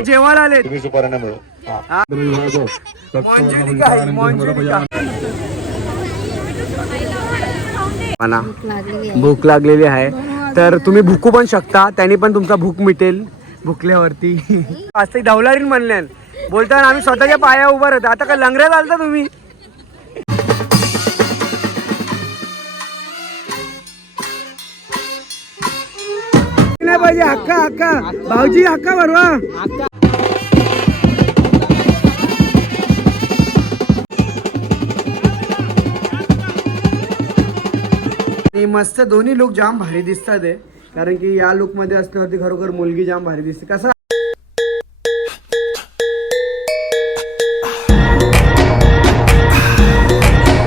जेवायला आले तुम्ही. हा. मला भूक लागलेली आहे. तर तुम्ही भुकू पण शकता त्यांनी पण तुमचा भूक मिटेल भुकल्यावरती. आज ते डवलारीन म्हणल्यान. बोलताना आम्ही स्वतःच्या पाया उभा राहतो. आता काय लंगऱ्या चालता तुम्ही? पाहिजे हक्का हक्का. भाऊजी हक्का बरोबर मस्त दोन्ही लुक जाम भारी दिसतात आहे कारण की या लुकमध्ये असल्यावरती खरोखर मुलगी जाम भारी दिसते. कसा?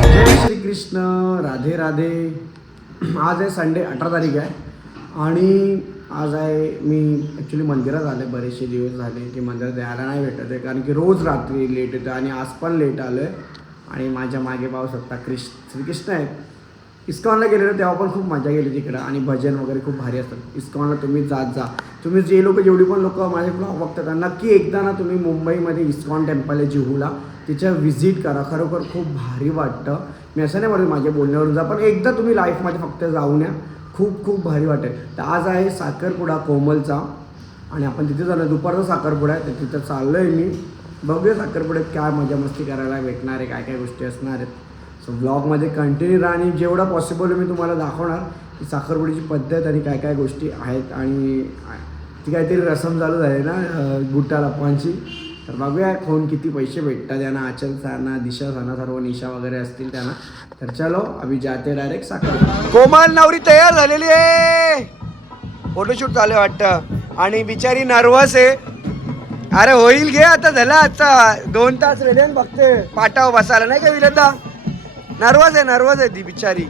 जय श्री कृष्ण राधे राधे. आज आहे संडे अठरा तारीख आहे. आणि आज आहे मी ॲक्च्युली मंदिरात आले बरेचसे दिवस झाले की मंदिरात यायला नाही भेटत आहे कारण की रोज रात्री लेट येतं आणि आज पण लेट आलो आहे आणि माझ्या मागे पाहू शकता क्रिश श्रीकृष्ण आहेत. इस्कॉनला गेलेलं तेव्हा पण खूप मजा गेली तिकडं आणि भजन वगैरे खूप भारी असतात. इस्कॉनला तुम्ही जात जा. तुम्ही जे लोक जेवढी पण लोक माझे बघतात नक्की एकदा ना तुम्ही मुंबईमध्ये इस्कॉन टेम्पल आहे जिहूला तिच्या व्हिजिट करा. खरोखर खूप भारी वाटतं. मी असं नाही म्हणत माझ्या बोलण्यावरून जा पण एकदा तुम्ही लाईफमध्ये फक्त जाऊन या. खूप खूप भारी वाटेल. तर आज आहे साखरपुडा कोमलचा. आणि आपण तिथे जाणार दुपारचा साखरपुडा आहे तर तिथं चाललो आहे मी. बघूया साखरपुड्यात काय मजा मस्ती करायला भेटणार आहे काय काय गोष्टी असणार आहेत. सो ब्लॉगमध्ये कंटिन्यू राहा आणि जेवढा पॉसिबल मी तुम्हाला दाखवणार की साखरपुडीची पद्धत आणि काय काय गोष्टी आहेत. आणि ती काहीतरी रसम चालू झाली ना गुट्टा लपवांची तर बघूया कोण किती पैसे भेटतात त्यांना आचल साना दिशा साना सर्व निशा वगैरे असतील त्यांना. तर चलो आम्ही जाते डायरेक्ट साखर. कोमल नवरी तयार झालेली आहे. फोटोशूट झाले वाटतं. आणि बिचारी नर्वस आहे. अरे होईल घे आता झाला आता. दोन तास रेल्वे बघते. पाटाव बसायला नाही का विलता नर्वस आहे नर्वस आहे ती बिचारी.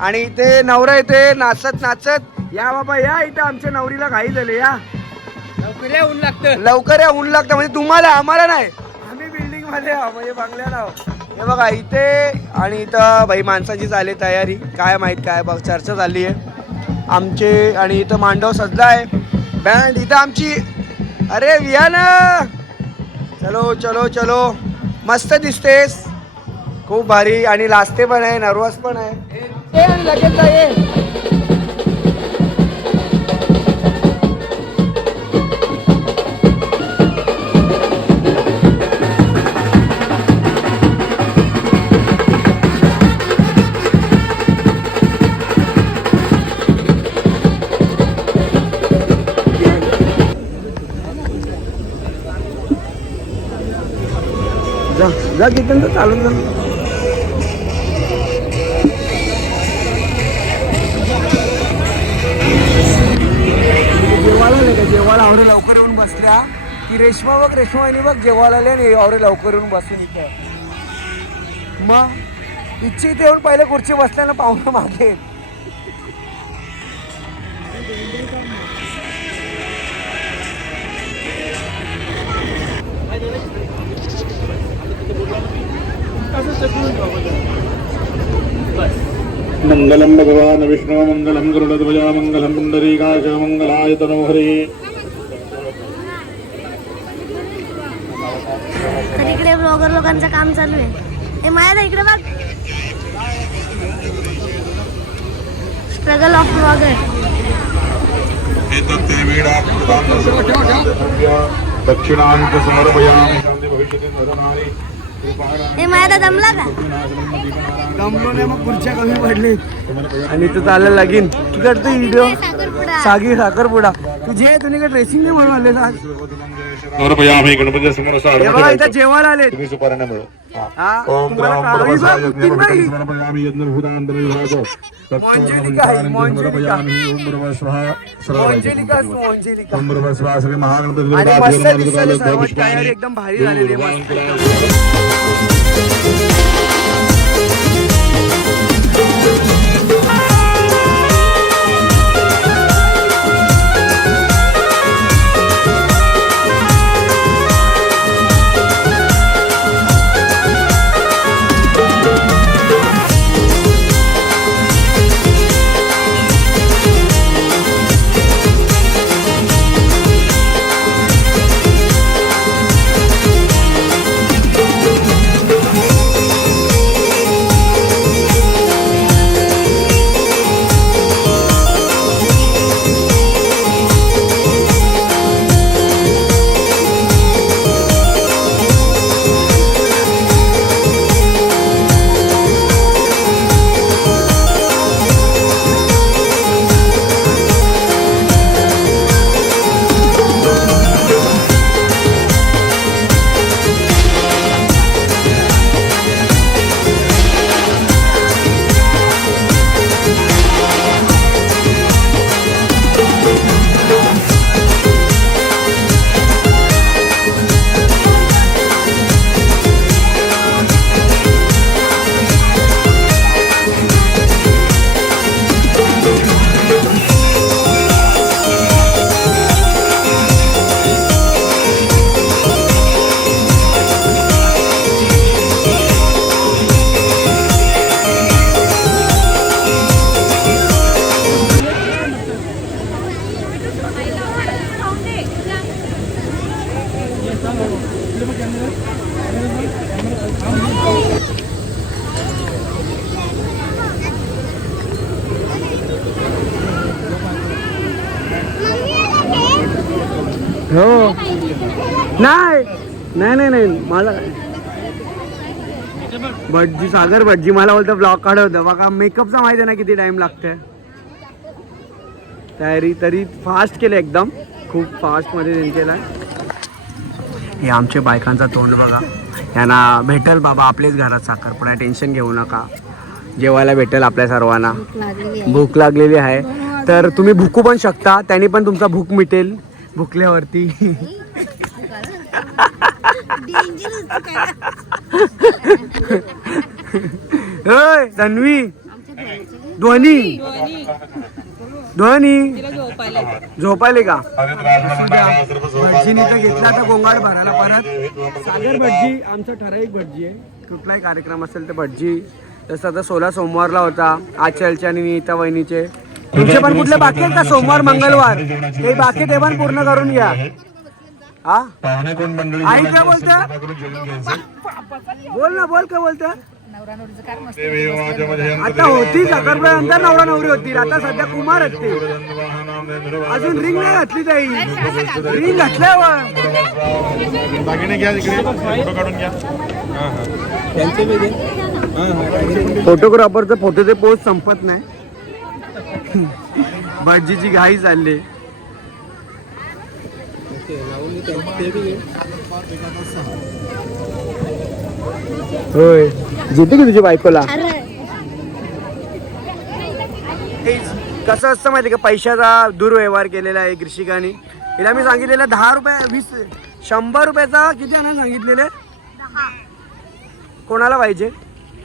आणि ते नवरा येते नाचत नाचत. या बाबा या इथं आमच्या नवरीला घाई झाले या. लवकर या ऊन लागतं. लवकर या ऊन लागतं. म्हणजे तुम्हाला आम्हाला नाही. आम्ही बिल्डिंगमध्ये आहो, म्हणजे बंगल्याला आहो. हे बघा इथे आणि इथं भाई माणसाची झाली तयारी. काय माहीत काय बघ चर्चा झाली आहे. आमचे आणि इथं मांडव सजला आहे. बँड इथं आमची. अरे विहान चलो चलो चलो. मस्त दिसतेस. खूप भारी. आणि लाजते पण आहे नर्वस पण आहे. ए, लगेच जा, ये. जा तिथं तर चालून जा. जेवायला आले का? जेवायला आवरे लवकर येऊन बसल्या. की रेशमा बघ रेशमा आणि बघ जेवायला आले आणि आवरे लवकर येऊन बसून इथं. मग इच्छी इथे येऊन पहिले खुर्ची बसल्यानं पाहुणं मागे. मंगलम भगवान विष्णू मंगलम गरुडध्वजा मंगलम पुंडरीकाश मंगलाय तनोहरी इकडे ब्लॉगर लोकांचं काम चालू आहे. हे माया इकडे बघ. स्ट्रगल ऑफ ब्लॉगर दक्षिणांत समर्पयामि। शांती भविष्यति नरनारी। हे माया जमला का? दमलो नाही मग खुर्च्या कमी पडली. आणि तू चालला लागीन. तू करतो व्हिडिओ सागी साखरपुडा. तुझे तुझे ड्रेसिंग नाही म्हणून आले आज गणपती समोर असं हे बघा इथं. जेवायला आले तुम्ही सुपाऱ्या नाही मिळत. हा. ओम तुम्हाला ग्राम काळी प्रभसाय बघ, तीन बाई. यज्ञ समर्पयामि यज्ञभूतान्तर्विभागो. मोंजेलिका आहे, मोंजेलिका. समर्पयामि ओम ब्रह्म स्वाहा सर्व मोंजेलिका मोंजेलिका ओम ब्रह्म स्वाहा श्री महागणपती आणि मस्त दिसतंय सर्व तयारी एकदम भारी झालेली आहे मस्त नाही. नाही नाही नाही. मला भटजी सागर भटजी मला बोलतो ब्लॉग काढवतं बघा मेकअपचा माहिती ना किती टाइम लागतंय. तयारी तरी फास्ट केलं एकदम. खूप फास्टमध्ये केलं हे आमच्या बायकांचा तोंड बघा. यांना भेटेल बाबा आपलेच घरात साखरपुडा टेन्शन घेऊ नका. जेवायला भेटेल आपल्या सर्वांना. भूक लागलेली आहे. तर तुम्ही भुकू पण शकता त्यांनी पण तुमचा भूक मिटेल. भुकल्यावरती. होय तन्वी ध्वनी ध्वनी झोपायले का? भटजीने तर घेतला आता गोंगाड भरायला परत. सागर भटजी आमचा ठराविक भटजी आहे. कुठलाही कार्यक्रम असेल तर भटजी. जसं आता सोळा सोमवारला होता आचलचे आणि नीता वहिनीचे. तुमचे पण कुठले बाकी आहेत का सोमवार मंगळवार? ते बाकी ते पण पूर्ण करून घ्या. हा? पाहुणे कोण मंडळी? आई काय बोलतं? बोल ना बोल काय बोलतं? आता होती साखरपुडा नंतर नवरा नवरी होती. आता सध्या कुमार आहेत ते. अजून रिंग नाही घातली ताई. रिंग घातल्यावर. दागिने घ्या तिकडे फोटो काढून घ्या. फोटोग्राफरचं फोटोचे पोस्ट संपत नाही. भटजीची घाई चालली. होय. जिथे की तुझ्या बायकोला? कसं असतं माहिती का? पैशाचा दुर्व्यवहार केलेला आहे कृषिकाने. हिला मी सांगितलेलं दहा रुपये वीस शंभर रुपयाचा किती आणा सांगितलेले कोणाला पाहिजे?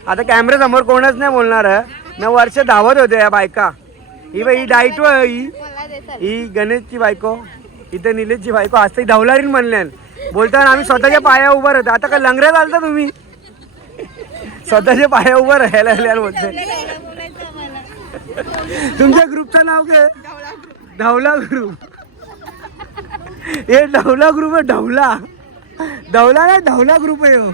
आता कॅमेरा समोर कोणच नाही बोलणार आहे न वर्ष धावत होते या बायका. ही बाई ही डाईट ही. ही गणेशची बायको. इथं निलेशची बायको आज तरी धवलारीन म्हणल्यान. बोलताना आम्ही स्वतःच्या पाया उभं राहतो. आता का लंगऱ्या चालता तुम्ही? स्वतःच्या पाया उभं राहायला लागल्यावर बोलते तुमच्या ग्रुपचं नाव काय? धावला ग्रुप. हे ढवला ग्रुप आहे ढवला ढवला नाही ढवला ग्रुप आहे हो.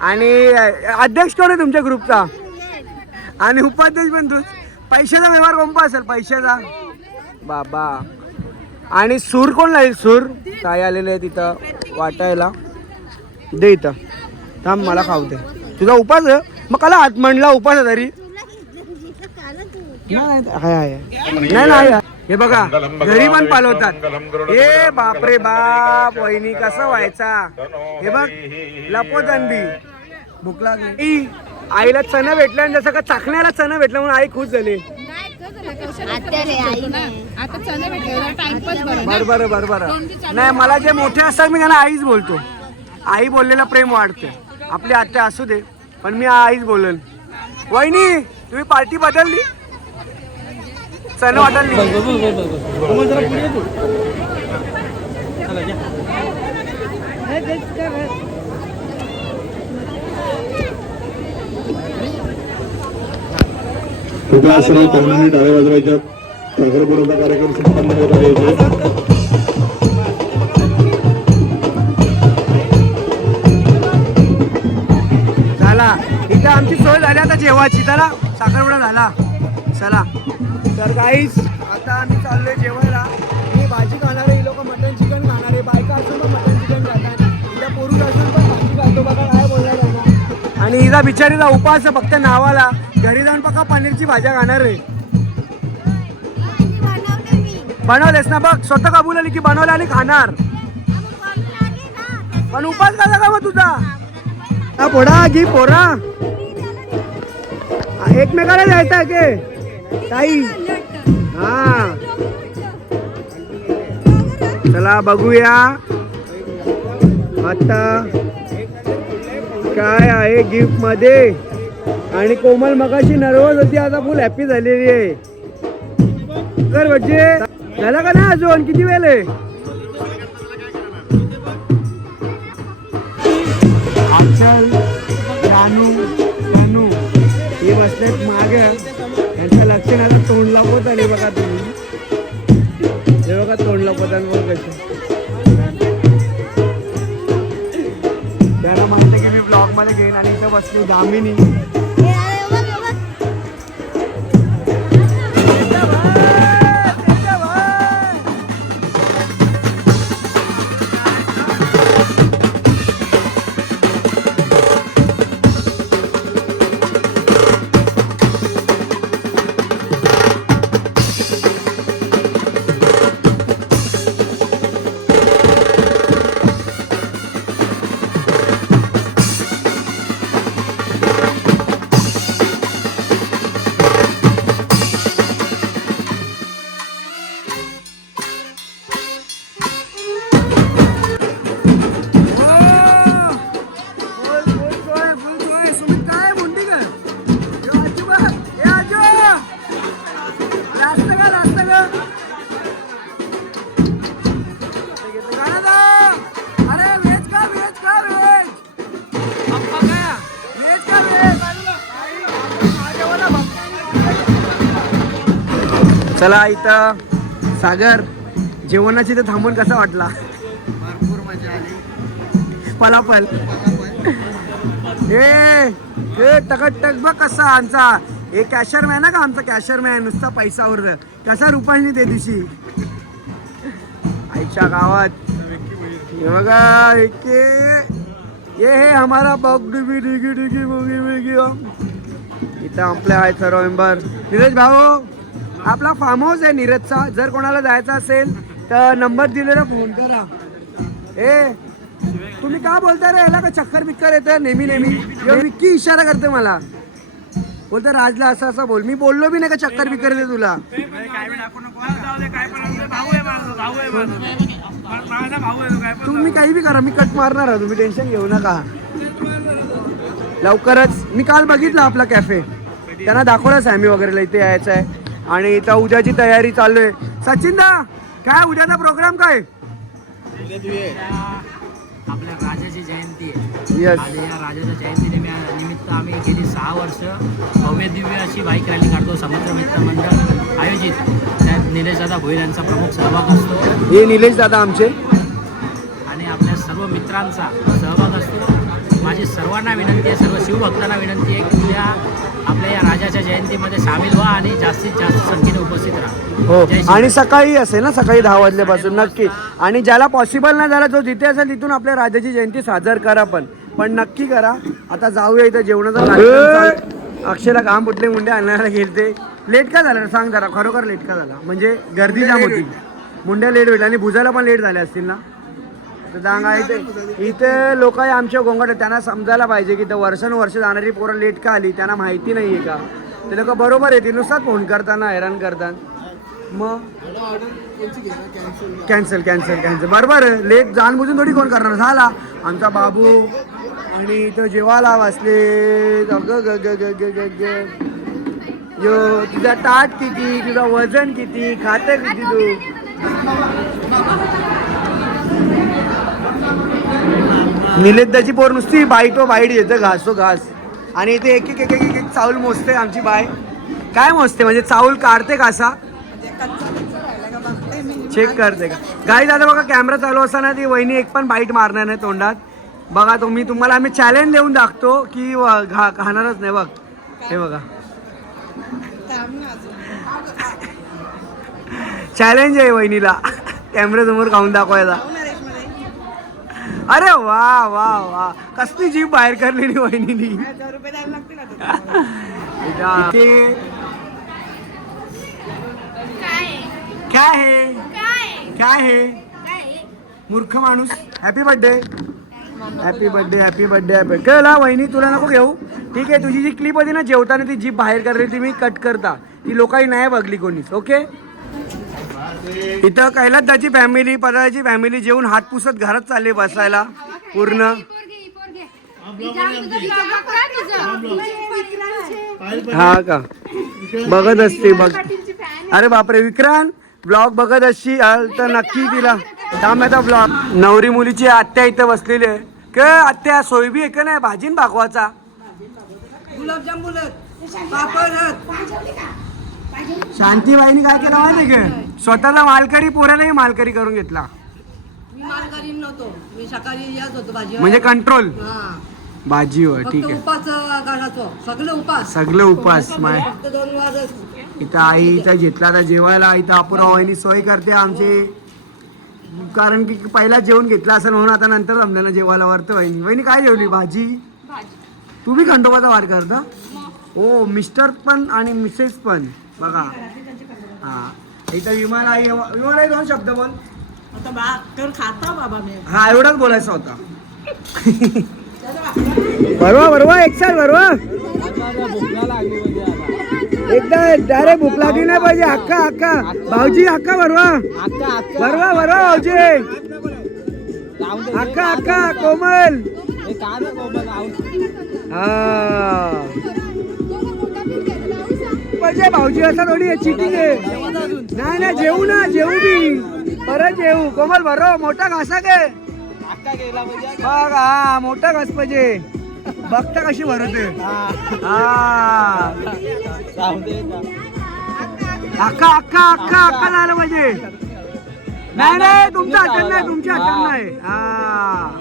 आणि अध्यक्ष कोण आहे तुमच्या ग्रुपचा? आणि उपाध्यक्ष पण तूच पैशाचा व्यवहार कोणता असेल? पैशाचा? बाबा. आणि सूर कोण लागेल सूर? काय आलेलं आहे तिथं वाटायला? दे इथं. थांब मला खाऊ दे. तुझा उपास मग कला हात म्हणला उपास आहे तरी. नाही नाही, हे बघा घरी पण पालवतात. हे बापरे बाप वहिनी कसं व्हायचा? हे बघ लपोदंडी भूक लागली. आईला चणं भेटलं आणि जसं का चाकण्याला चणं भेटलं म्हणून आई खुश झाली. आता चणे भेटले टाइमपास बरं बर बर बर. बर नाही मला जे मोठे असतात मी त्यांना आईच बोलतो. आई बोललेला प्रेम वाढते आपली आत्या असू दे पण मी आईच बोलेल. वहिनी तुम्ही पार्टी बदलली? चण वाटली कृपया सर्व पाहुण्यांनी टाळ्या वाजवायच्या साखरपुड्याचा कार्यक्रम संपन्न होत आहे इथे. इथं आमची सोय झाली आता जेवायची. चला साखरपुडा झाला. चला. तर काहीच आता आम्ही चाललोय जेवायला. मी भाजी खाणार आहे लोक मटन चिकन खाणार आहे. बायका असून पण मटन चिकन खातात इथं पोरू असून पण भाजी खातो. बघा काय बोलला आणि हिचा बिचारीचा उपास आहे फक्त नावाला. घरी जाऊन बघा पनीरची भाज्या खाणार रे बनवलेस ना बघ स्वतः काबूल आली की बनवलं आणि खाणार. पण उपास कसा का मग तुझा? पोडा घी पोरा. एकमेकाला जायचं आहे के ताई. हा. चला बघूया. आता काय आहे गिफ्टमध्ये? आणि कोमल मगाशी नर्वस होती आता फुल हॅपी झालेली आहे. कर म्हणजे झाला का ना अजून? किती वेळ आहे? अचल जानू जानू हे बसलेत माग. यांच्या लक्ष आता तोंड लावत आले बघा तुम्ही. हे बघा तोंड लावतात बघ कसे. त्याला म्हणते की मी ब्लॉगमध्ये घेईन आणि इथं बसली दामिनी. चला इथं सागर जेवणाची तर थांबून कसा वाटला भरपूर मजा आली पलापल ए टकटक बघ कसा आमचा हे कॅशर मॅन ना का आमचा कॅशर मॅन नुसता पैसावर कसा रुपायनी ते दिवशी आईच्या गावात हे बघा एके ये हे हमारा बग डिगी डिगी मुगी मुगी इथं आपले आहेत सर्व मेंबर नीरज भाऊ आपला फार्म हाऊस आहे नीरजचा. जर कोणाला जायचं असेल तर नंबर दिलेला फोन करा. ए तुम्ही का बोलताय रे? याला का चक्कर बिक्कर येतं नेहमी नेहमी. विक्की इशारा करते मला. बोलतो राजला असं असं बोल. मी बोललो बी नाही का चक्कर बिक्कर येते तुला? तुम्ही काही बी करा. मी कट मारणार आहे. तुम्ही टेन्शन घेऊ नका. लवकरच. मी काल बघितलं आपला कॅफे त्यांना दाखवलंच आहे. मी वगैरेला इथे यायचं आहे आणि इथं उद्याची तयारी चालू आहे. सचिन दा काय उद्याचा प्रोग्राम काय? आपल्या राजाची जयंती आहे. येस आणि या राजाच्या जयंती निमित्त आम्ही गेली सहा वर्ष भव्य दिव्य अशी बाईक रॅली काढतो समुद्र मित्र मंडळ आयोजित. त्यात निलेशदादा भोईर यांचा प्रमुख सहभाग असतो. हे निलेश दादा आमचे. आणि आपल्या सर्व मित्रांचा सहभाग असतो. माझी सर्वांना विनंती आहे सर्व शिवभक्तांना विनंती आहे की उद्या आपल्या या राजाच्या जयंतीमध्ये सामील व्हा आणि जास्तीत जास्त संख्येने उपस्थित राहा. हो जय. आणि सकाळी असेल ना सकाळी दहा वाजल्यापासून नक्की. आणि ज्याला पॉसिबल नाही झाला जो जिथे असेल तिथून आपल्या राजाची जयंती साजर करा पण. पण नक्की करा. आता जाऊया इथं जेवणाचा कार्यक्रम चालू- अक्षयला काम फुटले मुंडे आणायला गेलते. लेट का झाला? रे? सांग जरा खरोखर लेट का झाला? म्हणजे गर्दी जाम होती. मुंड्या लेट भेटल्या आणि बुजायला पण लेट झाले असतील ना? तर सांगा इथे इथे लोक आहे आमच्या गोंगाट त्यांना समजायला पाहिजे की इथं वर्षानुवर्ष जाणारी पोरं लेट का आली त्यांना माहिती नाही आहे का? ते लोक बरोबर येते नुसतात फोन करताना हैराण करतात. मग? कॅन्सल कॅन्सल कॅन्सल बरोबर लेट जाणबुजून थोडी कोण करणार? झाला. आमचा बाबू आणि इथं जेवायला वाचले अग ग ग ग ग ग ग. यो तुझा ताट किती? तुझं वजन किती? खातं किती तू? निलेदाची पोर नुसती बाईट व बाईट येतं घास घास. आणि इथे एक एक एक एक एक चाऊल मोजते आमची बाय. काय मोजते? म्हणजे चाऊल काढते का असा? चेक करते का? गाई दादा बघा कॅमेरा चालू असताना ती वहिनी एक पण बाईट मारणार नाही तोंडात. बघा तुम्ही तुम्हाला आम्ही चॅलेंज देऊन दाखतो की घा खाणारच नाही बघ. हे बघा. चॅलेंज आहे वहिनीला. कॅमेऱ्यासमोर खाऊन दाखवायला. अरे वा वा वा. कसली जीभ बाहेर काढलेली वहिनीनी. इथं- ते काय? आहे काय? आहे मूर्ख माणूस. Happy birthday happy birthday happy birthday happy कळला वहिनी तुला नको घेऊ. ठीक आहे तुझी जी क्लिप होती ना जेवताना ती जीप बाहेर काढली ती मी कट करता. ती लोकांनी नाही बघली कोणीच ओके इथं कैलासदाची फॅमिली पदाची फॅमिली जेवून हात पुसत घरात चालले बसायला पूर्ण. हा का? बघत असते बघ. अरे बापरे विक्रांत ब्लॉग बघत असशी तर नक्की तिला थांब ब्लॉग नवरी मुलीची आत्या इथं बसलेली आहे. क आत्या सोयबी आहे का नाही? भाजीन भागवाचा. शांतीबाईनी काय केलं माहिती का? स्वतःला मालकरी पोरालाही मालकरी करून घेतला. मी माल करीन नव्हतो. मी सकाळी येत होतो भाजी म्हणजे कंट्रोल हा. भाजीवर ठीक आहे. उपास घालायचो सगळे उपास. सगळे उपास माय. फक्त दोन वार इथं आई इथं घेतला तर जेवायला. इथं अपुरा वहिनी सोय करते आमची. कारण की पहिला जेवण घेतलं असेल म्हणून आता नंतर समजा जेवायला वरतं वहिनी. वहिनी काय जेवली? भाजी? तुम्ही खंडोबाचा वार करता? ओ मिस्टर पण आणि मिसेस पण. बघा. हा. इथं विमान आई विमान आई दोन शब्द बोल आता भाकर खाता बाबा मी. हा एवढाच बोलायचा होता. बरोबर बरोबर एक साल बरोबर एकदा डायरेक्ट भूक लागली नाही पाहिजे. Hakka hakka. भाऊजी हक्का बरोबर बरोबर बरोबर भाऊजी. हक्का हक्का कोमल? हा. पाहिजे भाऊजी असं थोडी आहे चिटिंग आहे. नाही नाही जेवू ना जेवू बी. परत जेवू कोमल भरो मोठा घासा गे बघ हा मोठा घास पाहिजे. बघता कशी भरते. अख्खा अख्खा अख्खा अख्खा झालं पाहिजे. नाही नाही तुमच्या हातात नाही तुमच्या हातात नाही. हा.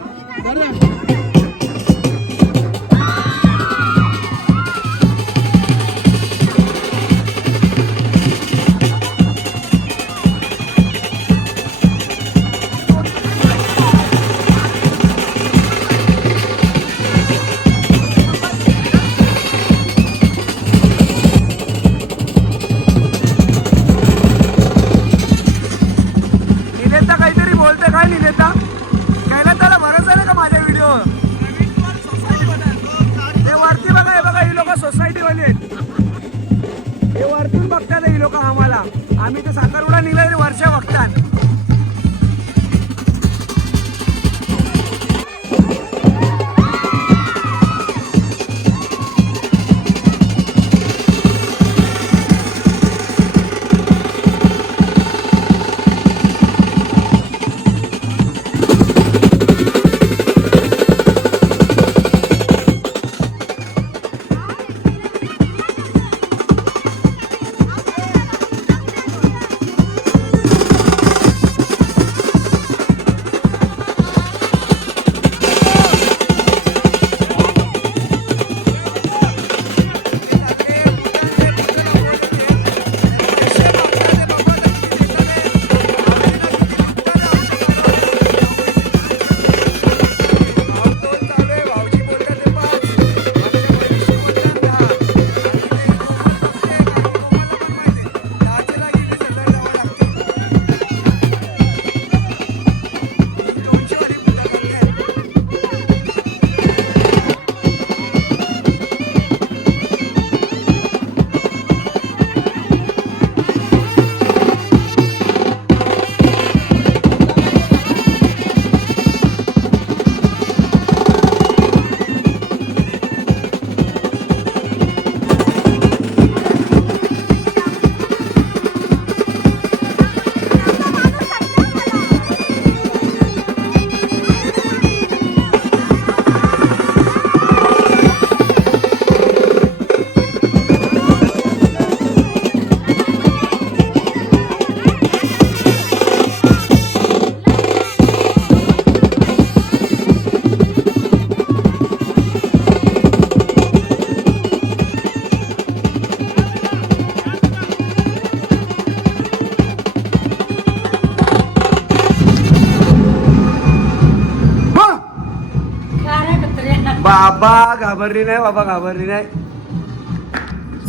बाबा घाबरली नाही बाबा घाबरली नाही.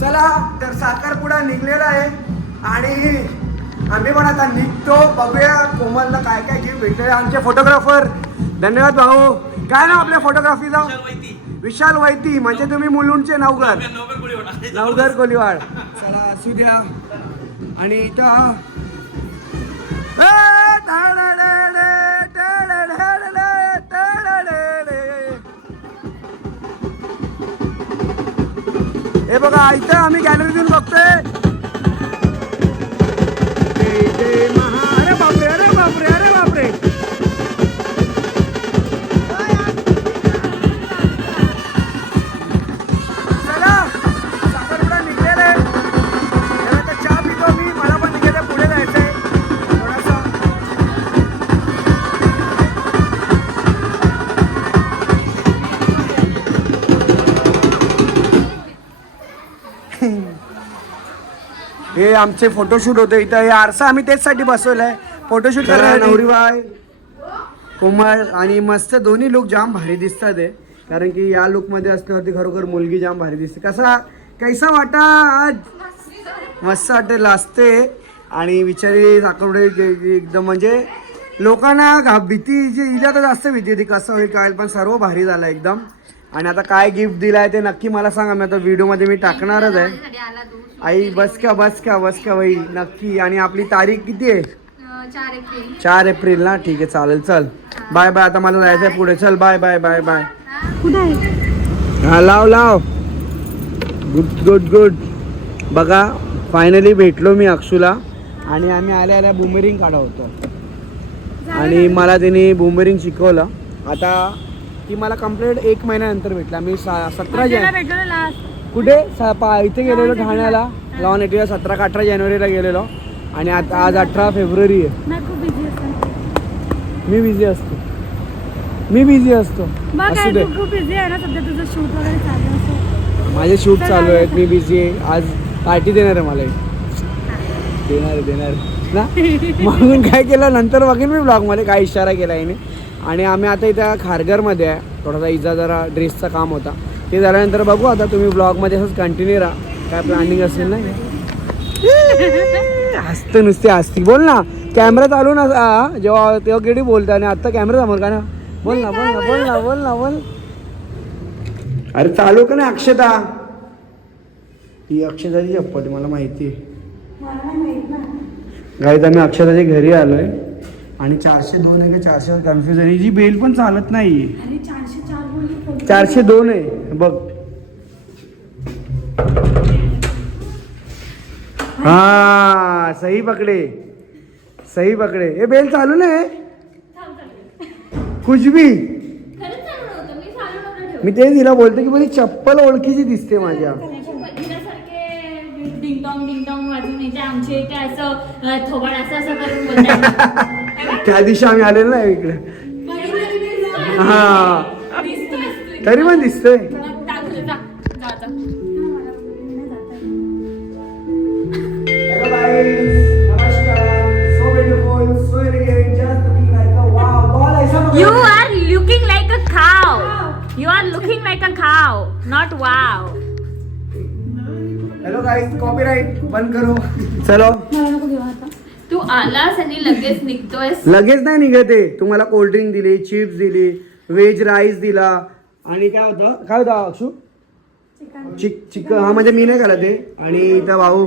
चला तर साखरपुडा निघलेला आहे. आणि आम्ही पण आता निघतो. बघूया कोमलला काय काय गिफ्ट भेटले आमचे फोटोग्राफर धन्यवाद भाऊ. काय नाव आपल्या फोटोग्राफीचा विशाल वैती. म्हणजे तुम्ही मुलुंडचे नवघर. नवघर कोलिवाड चला असू द्या. आणि इथं हे बघा इथं आम्ही गॅलरीतून बघतोय. आमचे फोटोशूट होते इथं. हे आरसा आम्ही तेचसाठी बसवलाय. फोटोशूट करायला नवरी बाय कोमल आणि मस्त दोन्ही लुक जाम भारी दिसतात आहे कारण की या लुकमध्ये असल्यावरती खरोखर मुलगी जाम भारी दिसते. कसा कैसा वाटा आज? मस्त वाटेल असते आणि साखरपुडे जे- एकदम म्हणजे लोकांना घा भीती जी हिला तर जास्त भीती होती. कसं होईल काय पण सर्व भारी झालं एकदम. आणि आता काय गिफ्ट दिलाय ते नक्की मला सांगा. मी आता व्हिडिओमध्ये मी टाकणारच आहे. आई बस का बस का बस का बाई. नक्की. आणि आपली तारीख किती आहे? चार एप्रिल. चार एप्रिल ना? ठीक आहे चालेल चल. Bye bye. आता मला जायचं आहे पुढे. चल बाय बाय बाय बाय. हा? लाव लाव. गुड गुड गुड बघा फायनली भेटलो मी अक्षूला. आणि आम्ही आल्या आल्या बुमेरिंग काढा होतो. आणि मला तिने बुमेरिंग शिकवलं. आता ती मला कंप्लीट एक महिन्यानंतर भेटला. मी सा- सतरा जाने कुठे? सा- पा- इथे गेलेलो ठाण्याला. लॉन एटीला सतरा का अठरा जानेवारीला गेलेलो. आणि आता आज अठरा फेब्रुवारी आहे. नाही खूप बिझी असतो. मी बिझी असतो. मी बिझी असतो. बघ असू काय दे. तू खूप बिझी आहे ना सध्या तुझं शूट वगैरे चालू असं माझे शूट चालू आहेत. मी बिझी आहे. आज पार्टी देणार आहे मला एक. देणार आहे देणार आहे. ना? म्हणून काय केलं? नंतर बघेन मी ब्लॉगमध्ये काय इशारा केला याने आणि आम्ही आता इथं खारघरमध्ये आहे. थोडासा इजा जरा ड्रेसचं काम होता. ते झाल्यानंतर बघू आता तुम्ही ब्लॉगमध्ये असंच कंटिन्यू राहा. काय प्लॅनिंग असेल ना? हसते नुसते हसती. बोल ना. कॅमेरा चालू ना. आ, जेव्हा तेव्हा किती बोलता आणि आता कॅमेरा समोर का ना? बोल ना बोल ना बोल ना बोल ना बोल. अरे चालू का नाही अक्षता? ही अक्षताची चप्पल मला माहिती आहे. गाईत आम्ही अक्षताच्या घरी आलोय. आणि चारशे दोन आहे का? चारशे कन्फ्युज आहे. जी बेल पण चालत नाही चारशे दोन आहे. बघ. हा सही पकडे. सही पकडे. हे बेल चालू नाही? कुछ भी मी ते तिला बोलतो की बोली चप्पल ओळखीची दिसते माझ्या. डिंग डॉंग डिंग डॉंग वाजून इथे असं थोबाड असं असं करून. त्या दिवशी आम्ही आलेलो नाही इकडे. हा. तरी पण दिसतोय. You are looking like a cow. You are looking like a cow, not wow. Hello guys copyright बंद करो. चलो. आलास आणि लगेच निघतोयस. लगेच नाही निघते तुम्हाला कोल्ड्रिंक दिली चिप्स दिली व्हेज राईस दिला. आणि काय होतं? काय होतं अक्षू? चिक चिकन हा म्हणजे मी नाही खाला ते आणि इथं भाऊ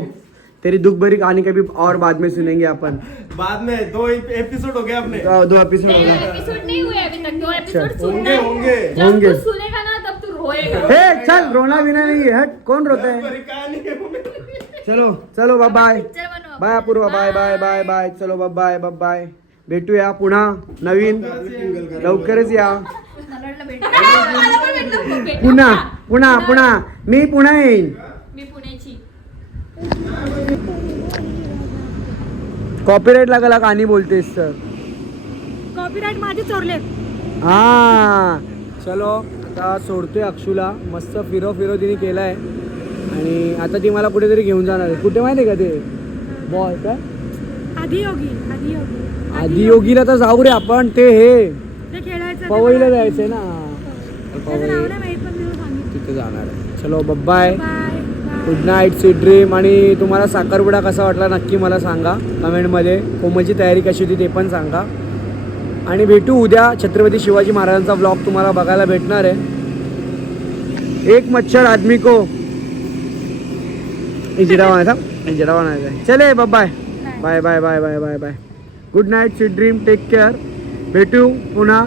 तेरी दुख भरी कहानी कभी और बाद में सुनेंगे अपन बाद में दो एपिसोड हो गए अपने दो एपिसोड होगा. एपिसोड नहीं हुए अभी तक दो एपिसोड है। होंगे। होंगे। तू सुनेगा ना तब तू रोएगा। हे चल रोना बिना नहीं है। हट कौन रोता है? है। चलो चलो bye bye bye Apurva bye bye bye bye. चलो बाय बाय भेटूया पुन्हा नवीन. लवकरच या. पुन्हा पुन्हा पुन्हा. मी पुन्हा येईन. कॉपीराईट लागला गाणी बोलतेस तर कॉपीराईट माझे चोरले हा. चलो आता सोडतोय अक्षूला. मस्त फिरो फिरो तिने केलाय. आणि आता ती मला कुठेतरी घेऊन जाणार आहे. कुठे माहिती आहे का ते? बॉय काय? आधी योगी आधी योगी. आदियोगीला तर जाऊ रे आपण ते हे. ते खेळायचं पवईला जायचंय ना. त्याचं पवई. नाव नाही माहीत पण मी सांगितलं तिथे जाणार आहे. चलो bye good night see dream आणि तुम्हाला साखरपुडा कसा वाटला नक्की मला सांगा कमेंटमध्ये. कोमलची तयारी कशी होती ते पण सांगा. आणि भेटू उद्या छत्रपती शिवाजी महाराजांचा ब्लॉग तुम्हाला बघायला भेटणार आहे. एक मच्छर आदमी को. इंजिरा म्हणजे रवा नाही चले bye bye bye bye bye bye bye good night sweet dream take care भेटू पुन्हा